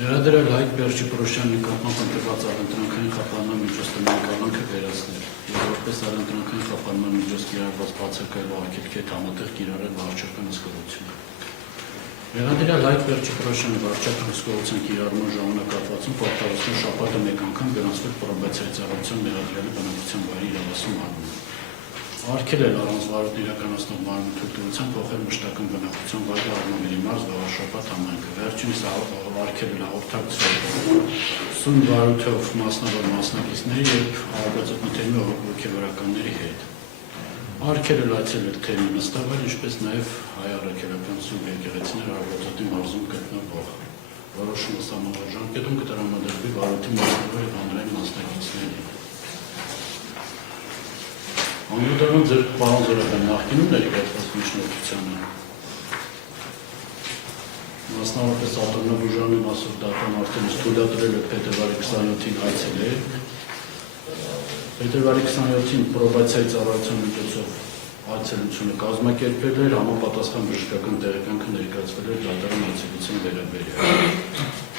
Վերադրել Հայկ Բերջի Պրոշյանի նկատմամբ ընտրված առընտրանքային խափանման միջոցների կալանքը վերացնել և որպես առընտրանքային խափանման միջոց կիրառված բացակայելու արգելքի հետ համատեղ կիրառել վարչական հսկողությունը։ Վերադրյալ Հայկ Բերջի Պրոշյանի վարչական հսկողության կիրառման ժամանակ ապացում պարտավորություն շաբաթը մեկ անգամ գրանցվել պրոբացիայի ծառայության վերադրյալի բնակության վայրի իրավասու մարմին։ Արգելել առանց վարույթ իրականացնող մարմնի թույլտվության փոխել մշտական բնակության վայրը Արմավիրի մարզ Վաղաշապատ համայնքը։ Վերջինս արգելել հաղորդակցվել սույն վարույթով մասնավոր մասնակիցների և հարաբերությունների հոգևորականների հետ։ Արգելել այցելել թեմի նստավայր, ինչպես նաև Հայ առաքելական սուրբ եկեղեցիներ Արվարձատի մարզում գտնվող որոշումը սահմանված ժամկետում կտրամադրվի վարույթի մասնավոր և հանրային մասնակիցներին։ Անդրադառնալով ձեր պարոն Զորաբյան նախկինում ներկայացված միջնորդությանը, մասնավորապես Ատոմնաբուժանի մասով դատան արդեն թույլատրել է փետրվարի 27-ին այցելել, փետրվարի 27-ին պրոբացիայի ծառայության միջոցով այցելությունը կազմակերպվել էր, համապատասխան բժշկական տեղեկանքը ներկայացվել էր դատարան այցելության վերաբերյալ։